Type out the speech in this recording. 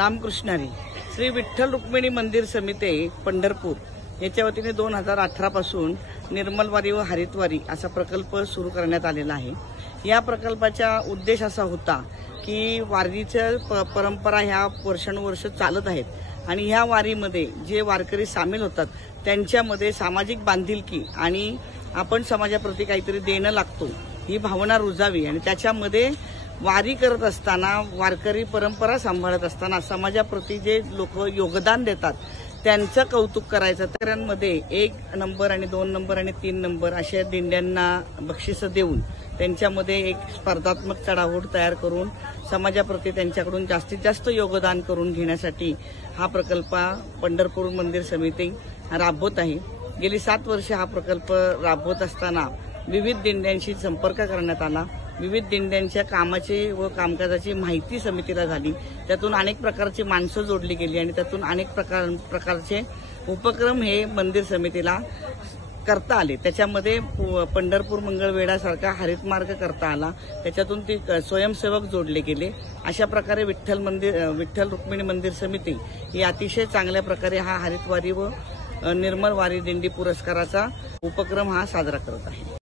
रामकृष्ण हरी. श्री विठ्ठल रुक्मिणी मंदिर समिती पंढरपूर याच्या वतीने 2018 पासून निर्मलवारी व हरितवारी असा प्रकल्प सुरू करण्यात आलेला आहे. या प्रकल्पाचा उद्देश असा होता की वारीच्या परंपरा ह्या वर्षानुवर्ष चालत आहेत आणि ह्या वारीमध्ये जे वारकरी सामील होतात त्यांच्यामध्ये सामाजिक बांधिलकी आणि आपण समाजाप्रती काहीतरी देणं लागतो ही भावना रुजावी आणि त्याच्यामध्ये वारी करत असताना वारकरी परंपरा सांभाळत असताना समाजाप्रती जे लोक योगदान देतात त्यांचं कौतुक करायचं. त्यांमध्ये 1 नंबर आणि 2 नंबर आणि 3 नंबर अशा दिंड्यांना बक्षिसं देऊन त्यांच्यामध्ये एक स्पर्धात्मक चढाओढ तयार करून समाजाप्रती त्यांच्याकडून जास्तीत जास्त योगदान करून घेण्यासाठी हा प्रकल्प पंढरपूर मंदिर समिती राबवत आहे. गेली 7 वर्षे हा प्रकल्प राबवत असताना विविध दिंड्यांशी संपर्क करण्यात आला. विविध दिंड्यांच्या कामाची व कामकाजाची माहिती समितीला झाली. त्यातून अनेक प्रकारची माणसं जोडली गेली आणि त्यातून अनेक प्रकारचे उपक्रम हे मंदिर समितीला करता आले. त्याच्यामध्ये पंढरपूर मंगळवेढासारखा हरित मार्ग करता आला. त्याच्यातून ती स्वयंसेवक जोडले गेले. अशा प्रकारे विठ्ठल रुक्मिणी मंदिर समिती ही अतिशय चांगल्या प्रकारे हा हरितवारी व निर्मल वारी दिंडी पुरस्काराचा उपक्रम हा साजरा करत आहे.